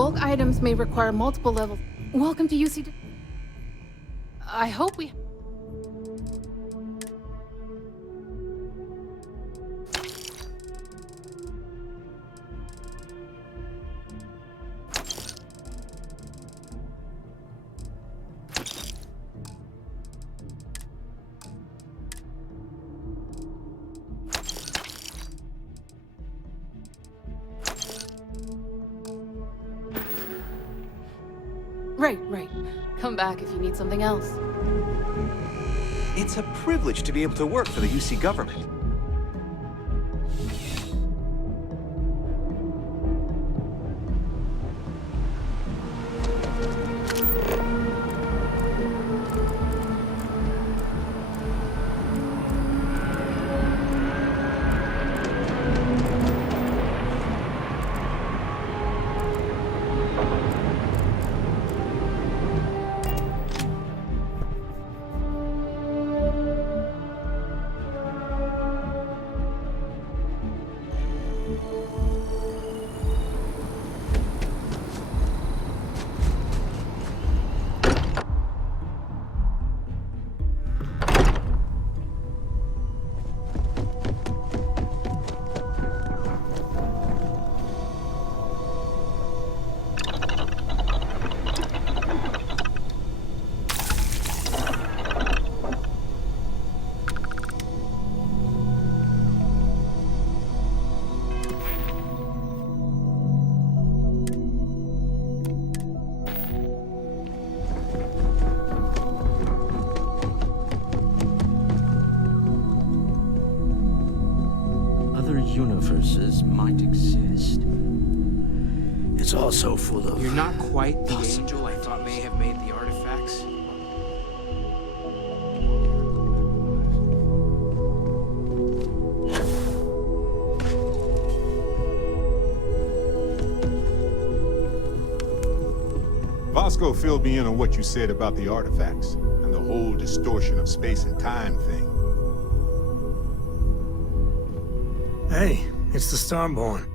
Bulk items may require multiple levels. Welcome to UC. I hope we... Right. Come back if you need something else. It's a privilege to be able to work for the UC government. Universes might exist. It's also full of... You're not quite the angel I thought may have made the artifacts. Vasco filled me in on what you said about the artifacts and the whole distortion of space and time thing. Hey, it's the Starborn.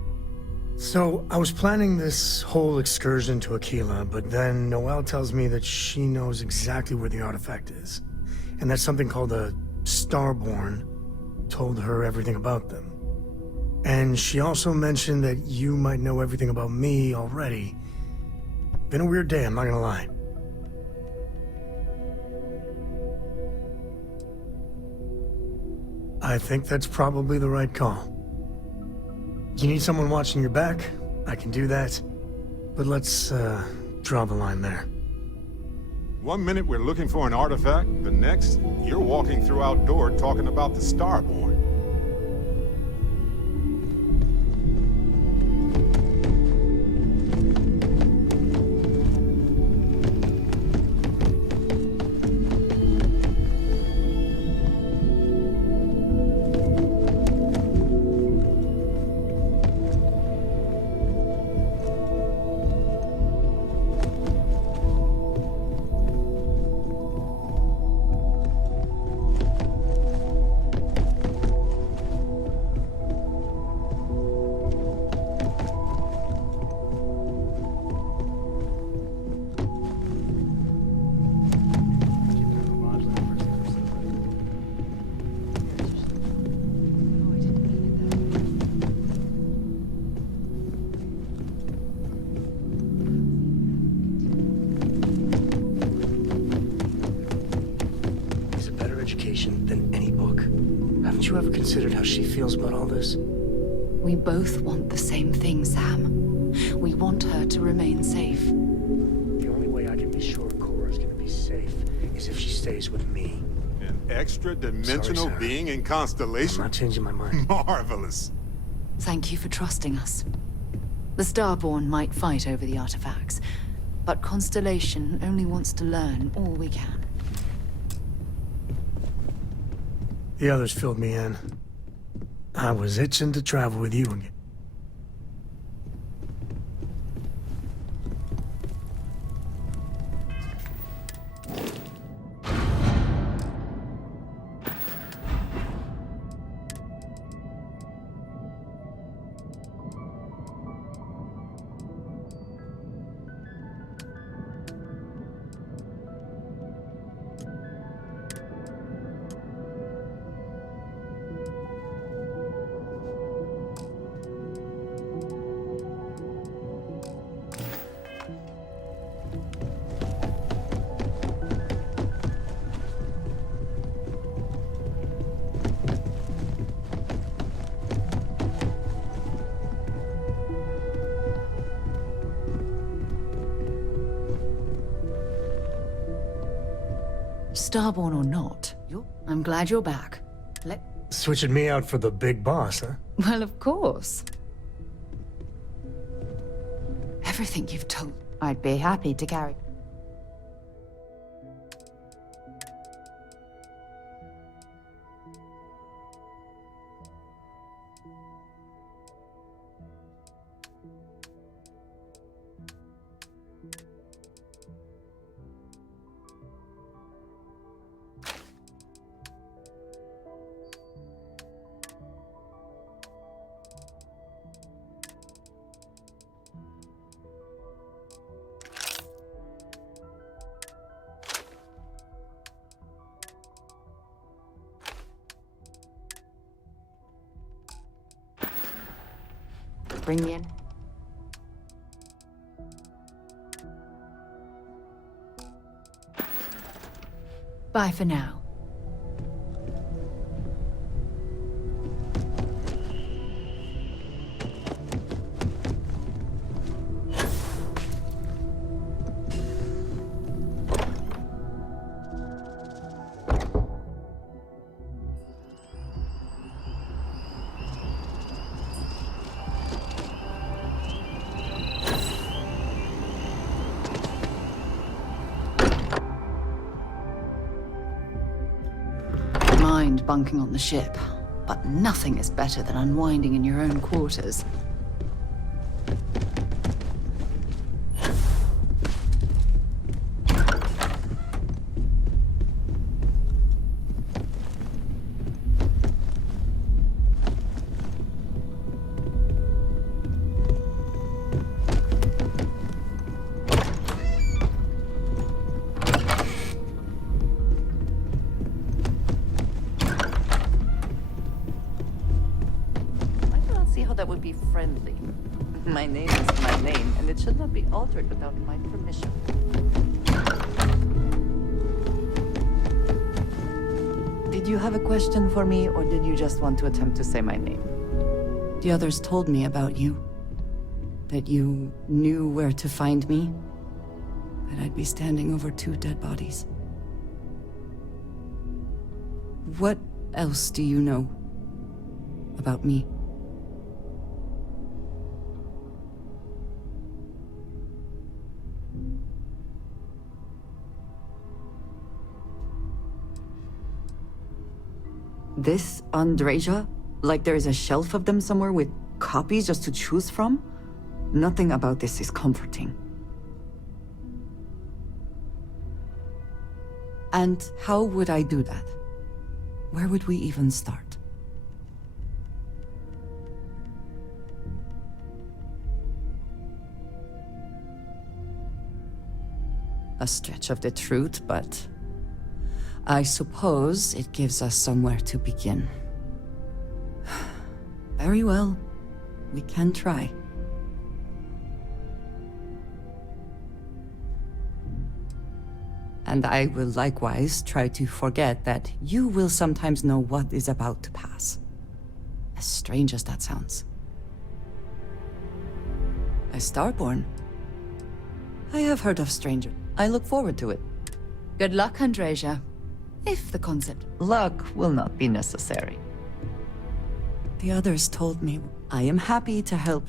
So, I was planning this whole excursion to Aquila, but then Noelle tells me that she knows exactly where the artifact is. And that something called a Starborn told her everything about them. And she also mentioned that you might know everything about me already. Been a weird day, I'm not gonna lie. I think that's probably the right call. You need someone watching your back? I can do that. But let's, draw the line there. 1 minute we're looking for an artifact, the next, you're walking through outdoor talking about the Starborn. Than any book. Haven't you ever considered how she feels about all this? We both want the same thing, Sam. We want her to remain safe. The only way I can be sure Cora's gonna be safe is if she stays with me. An extra-dimensional being in Constellation? I'm not changing my mind. Marvelous. Thank you for trusting us. The Starborn might fight over the artifacts, but Constellation only wants to learn all we can. The others filled me in. I was itching to travel with you again. Starborn or not, I'm glad you're back. Switching me out for the big boss, huh? Well, of course. Everything you've told, I'd be happy to carry. Bring me in. Bye for now. Mind bunking on the ship, but nothing is better than unwinding in your own quarters. That would be friendly. My name is my name, and it should not be altered without my permission. Did you have a question for me, or did you just want to attempt to say my name? The others told me about you. That you knew where to find me. That I'd be standing over 2 dead bodies. What else do you know about me? This Andreja? Like there is a shelf of them somewhere with copies just to choose from? Nothing about this is comforting. And how would I do that? Where would we even start? A stretch of the truth, but I suppose it gives us somewhere to begin. Very well. We can try. And I will likewise try to forget that you will sometimes know what is about to pass. As strange as that sounds. A Starborn. I have heard of stranger. I look forward to it. Good luck, Andreja. If the concept. Luck will not be necessary. The others told me I am happy to help.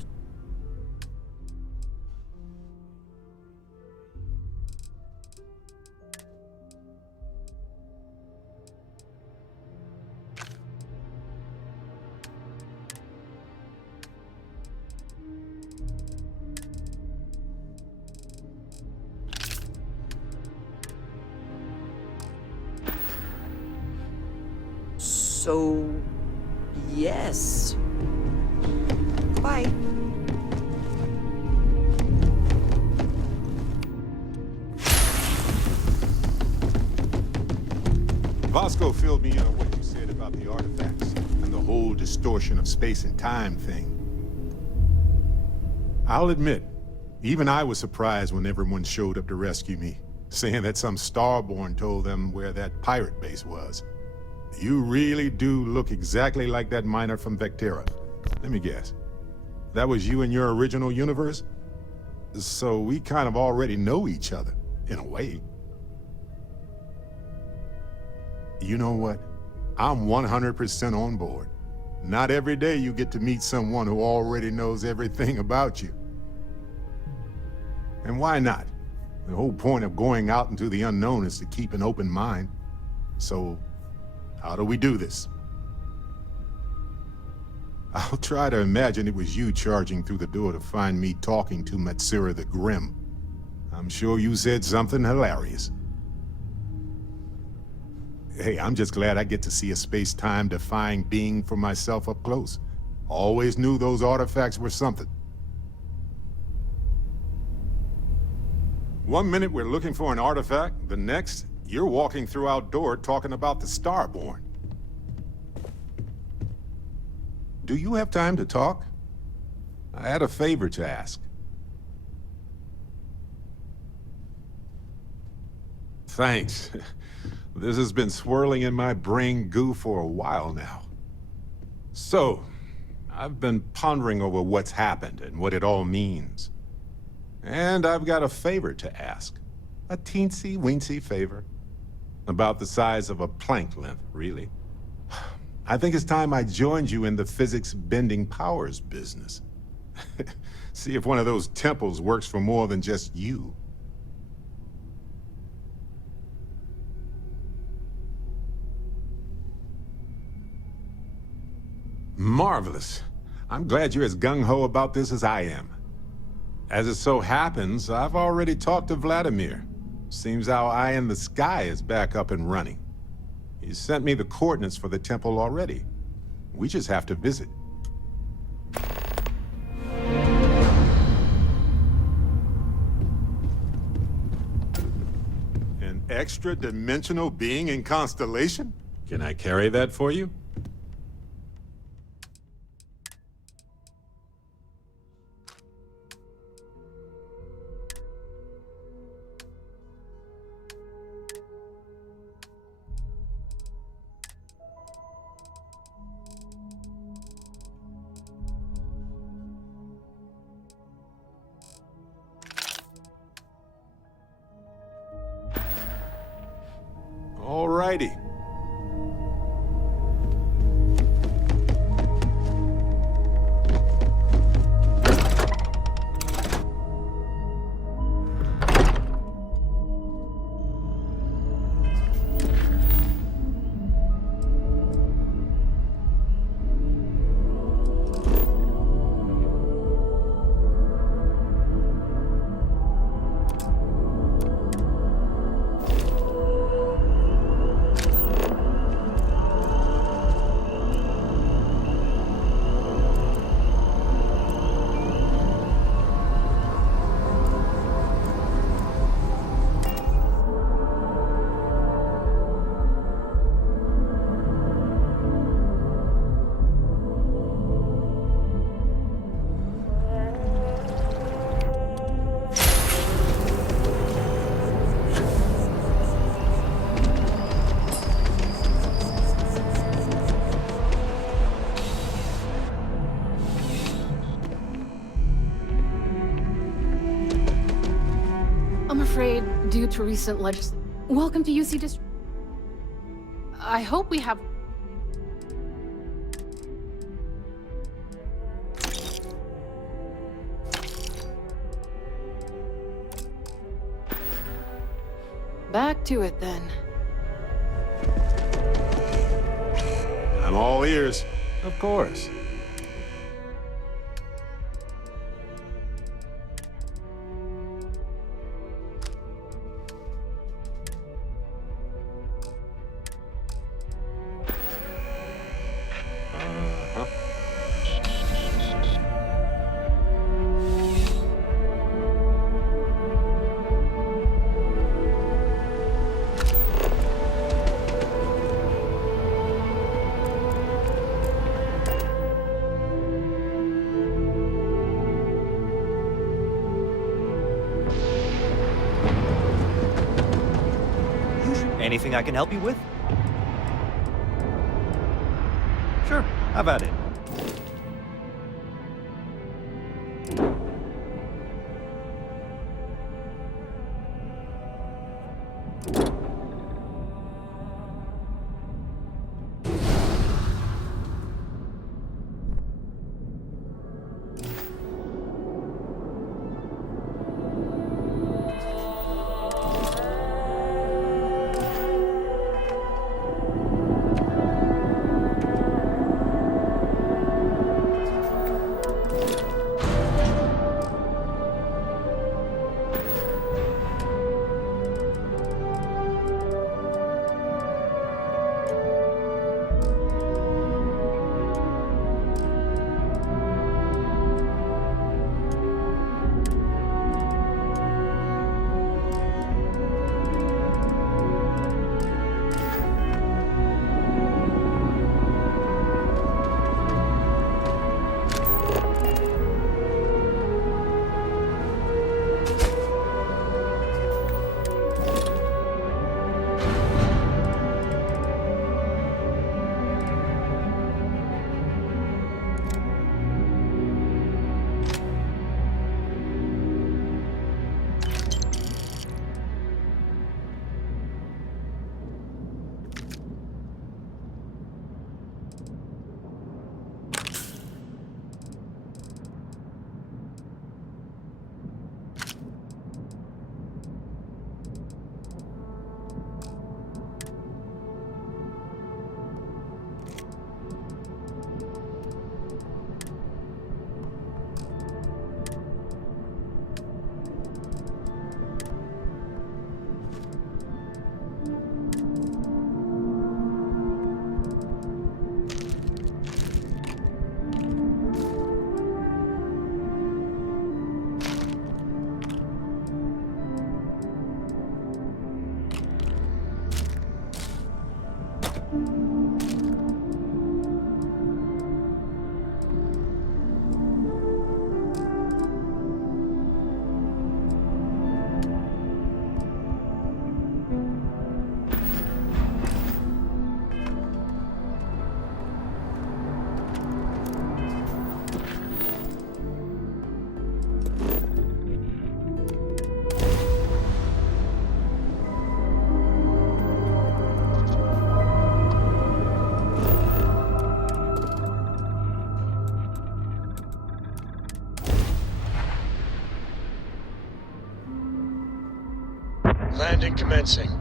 So, yes. Bye. Vasco filled me in on what you said about the artifacts and the whole distortion of space and time thing. I'll admit, even I was surprised when everyone showed up to rescue me, saying that some Starborn told them where that pirate base was. You really do look exactly like that miner from Vectera. Let me guess. That was you in your original universe? So we kind of already know each other, in a way. You know what? I'm 100% on board. Not every day you get to meet someone who already knows everything about you. And why not? The whole point of going out into the unknown is to keep an open mind. So, how do we do this? I'll try to imagine it was you charging through the door to find me talking to Matsura the Grim. I'm sure you said something hilarious. Hey, I'm just glad I get to see a space-time defying being for myself up close. Always knew those artifacts were something. One minute we're looking for an artifact, the next, you're walking through outdoor talking about the Starborn. Do you have time to talk? I had a favor to ask. Thanks. This has been swirling in my brain goo for a while now. So, I've been pondering over what's happened and what it all means. And I've got a favor to ask. A teensy-weensy favor. About the size of a plank length, really. I think it's time I joined you in the physics-bending powers business. See if one of those temples works for more than just you. Marvelous. I'm glad you're as gung-ho about this as I am. As it so happens, I've already talked to Vladimir. Seems our eye in the sky is back up and running. He sent me the coordinates for the temple already. We just have to visit. An extra-dimensional being in Constellation? Can I carry that for you? Alrighty. I'm afraid, due to recent legislation. Welcome to UC District. I hope we have. Back to it then. I'm all ears. Of course. Anything I can help you with? Sure, have at it. Landing commencing.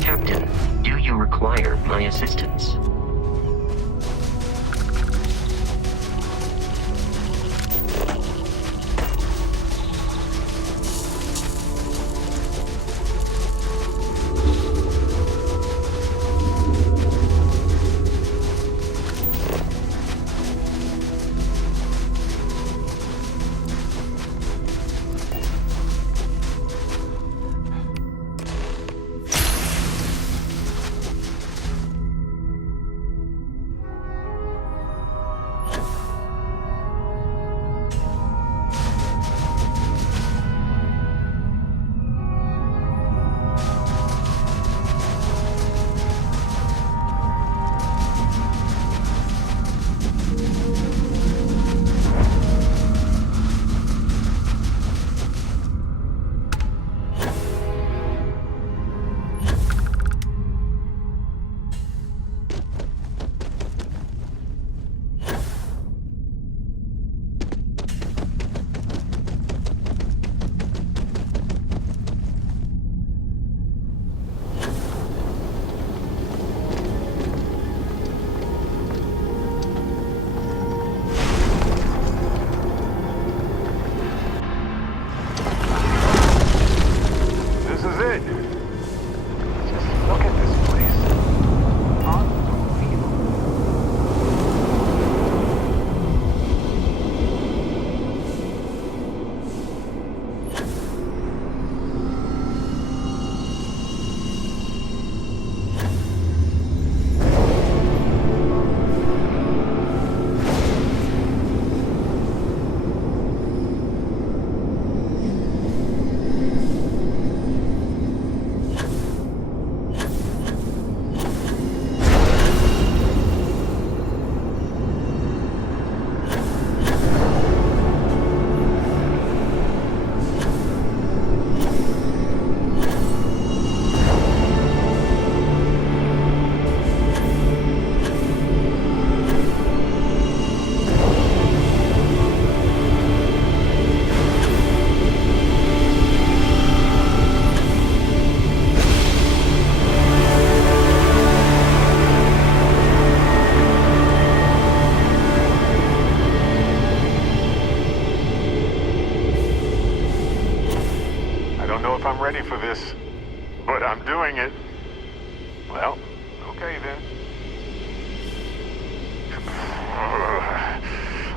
Captain, do you require my assistance? This is it. Just look at this place. Unbelievable. I don't know if I'm ready for this, but I'm doing it. Well, okay then.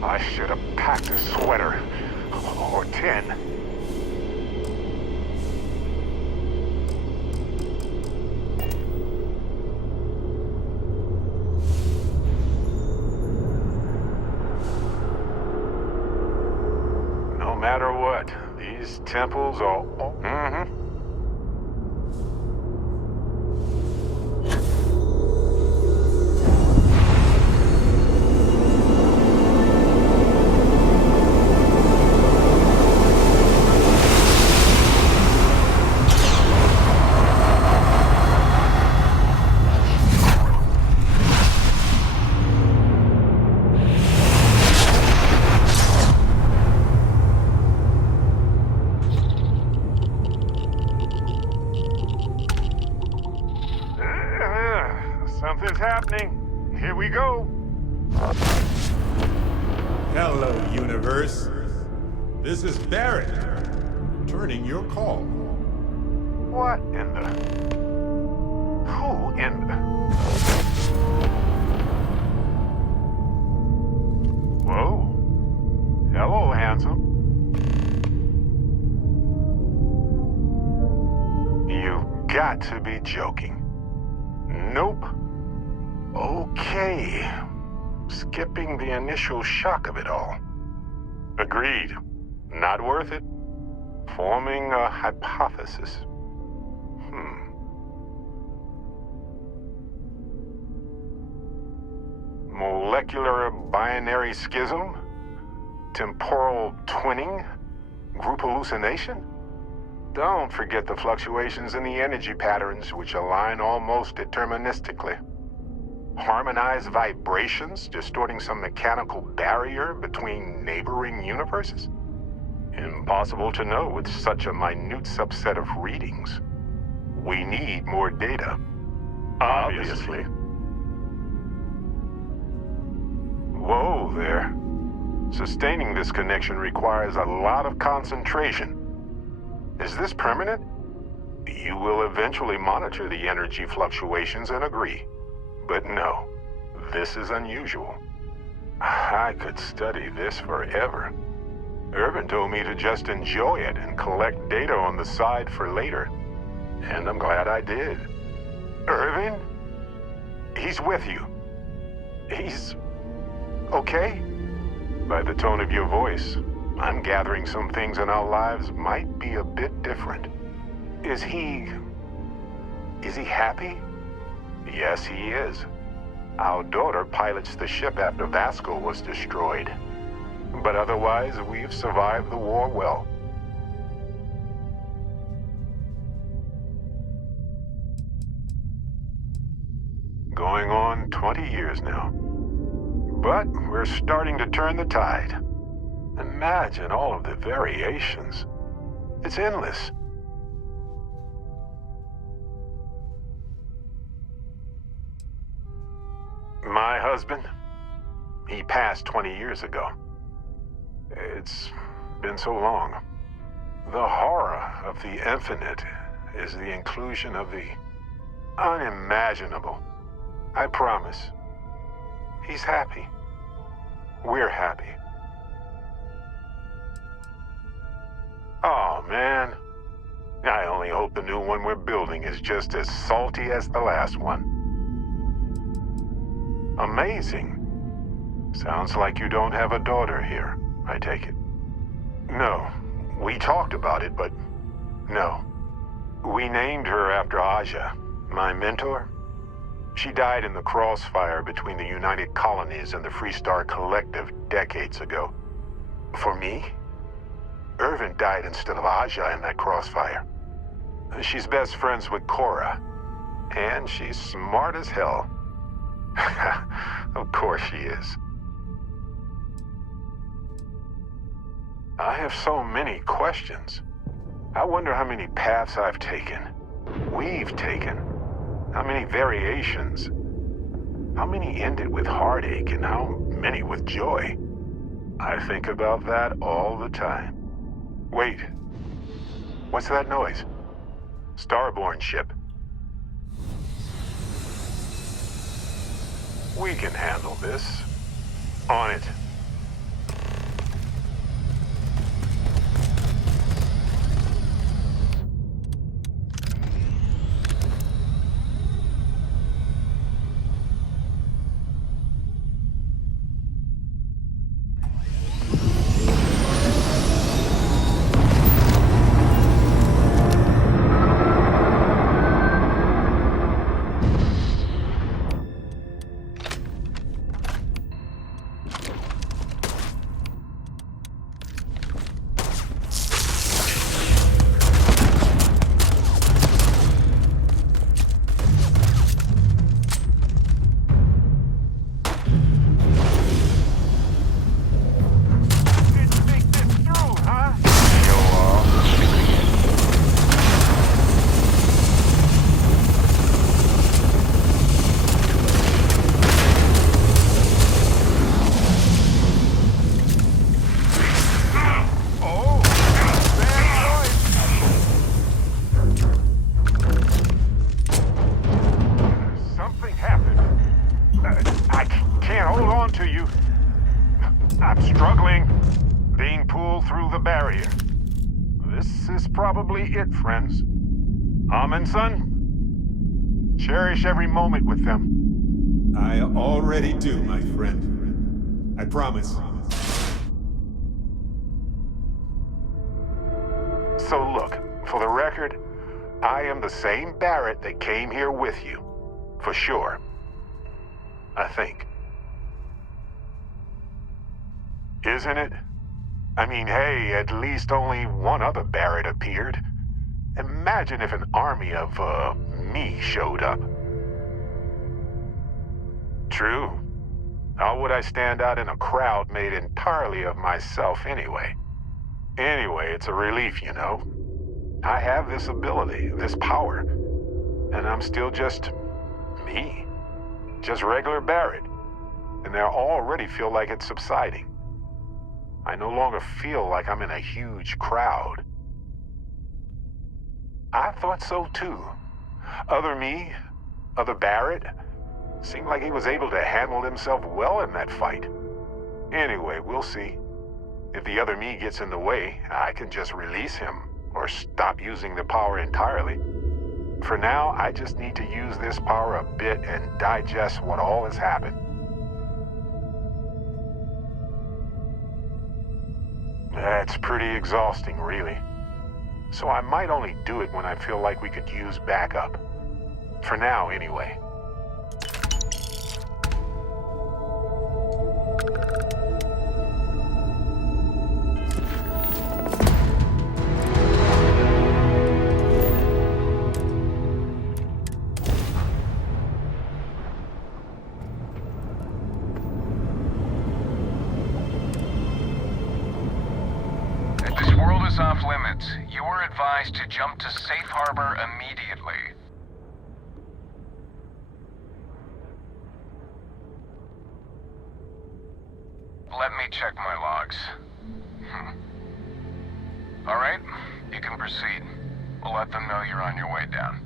I should have packed a sweater. Or 10. No matter what, these temples are... Mm-hmm. Something's happening. Here we go. Hello, universe. This is Barrett, returning your call. What in the... Who in... Whoa. Hello, handsome. You've got to be joking. Nope. Okay. Skipping the initial shock of it all. Agreed. Not worth it. Forming a hypothesis. Molecular binary schism? Temporal twinning? Group hallucination? Don't forget the fluctuations in the energy patterns, which align almost deterministically. Harmonized vibrations distorting some mechanical barrier between neighboring universes? Impossible to know with such a minute subset of readings. We need more data. Obviously. Whoa there. Sustaining this connection requires a lot of concentration. Is this permanent? You will eventually monitor the energy fluctuations and agree. But no, this is unusual. I could study this forever. Irvin told me to just enjoy it and collect data on the side for later. And I'm glad I did. Irvin? He's with you. He's... okay? By the tone of your voice, I'm gathering some things in our lives might be a bit different. Is he happy? Yes, he is. Our daughter pilots the ship after Vasco was destroyed. But otherwise, we've survived the war well. Going on 20 years now. But we're starting to turn the tide. Imagine all of the variations. It's endless. My husband, he passed 20 years ago. It's been so long. The horror of the infinite is the inclusion of the unimaginable. I promise. He's happy. We're happy. Oh, man. I only hope the new one we're building is just as salty as the last one. Amazing. Sounds like you don't have a daughter here, I take it. No. We talked about it, but no. We named her after Aja, my mentor. She died in the crossfire between the United Colonies and the Freestar Collective decades ago. For me, Irvin died instead of Aja in that crossfire. She's best friends with Cora, and she's smart as hell. Of course she is. I have so many questions. I wonder how many paths I've taken, we've taken, how many variations, how many ended with heartache and how many with joy. I think about that all the time. Wait, what's that noise? Starborn ship. We can handle this. On it. through the barrier. This is probably it, friends. Son, cherish every moment with them. I already do, my friend. I promise. So look, for the record, I am the same Barrett that came here with you. For sure. I think. Isn't it? I mean, hey, at least only one other Barrett appeared. Imagine if an army of, me showed up. True. How would I stand out in a crowd made entirely of myself anyway? Anyway, it's a relief, you know. I have this ability, this power, and I'm still just me. Just regular Barrett. And I already feel like it's subsiding. I no longer feel like I'm in a huge crowd. I thought so too. Other me, other Barrett, seemed like he was able to handle himself well in that fight. Anyway, we'll see. If the other me gets in the way, I can just release him, or stop using the power entirely. For now, I just need to use this power a bit and digest what all has happened. That's pretty exhausting, really. So I might only do it when I feel like we could use backup. For now, anyway. This world is off limits. You are advised to jump to safe harbor immediately. Let me check my logs. All right, you can proceed. We'll let them know you're on your way down.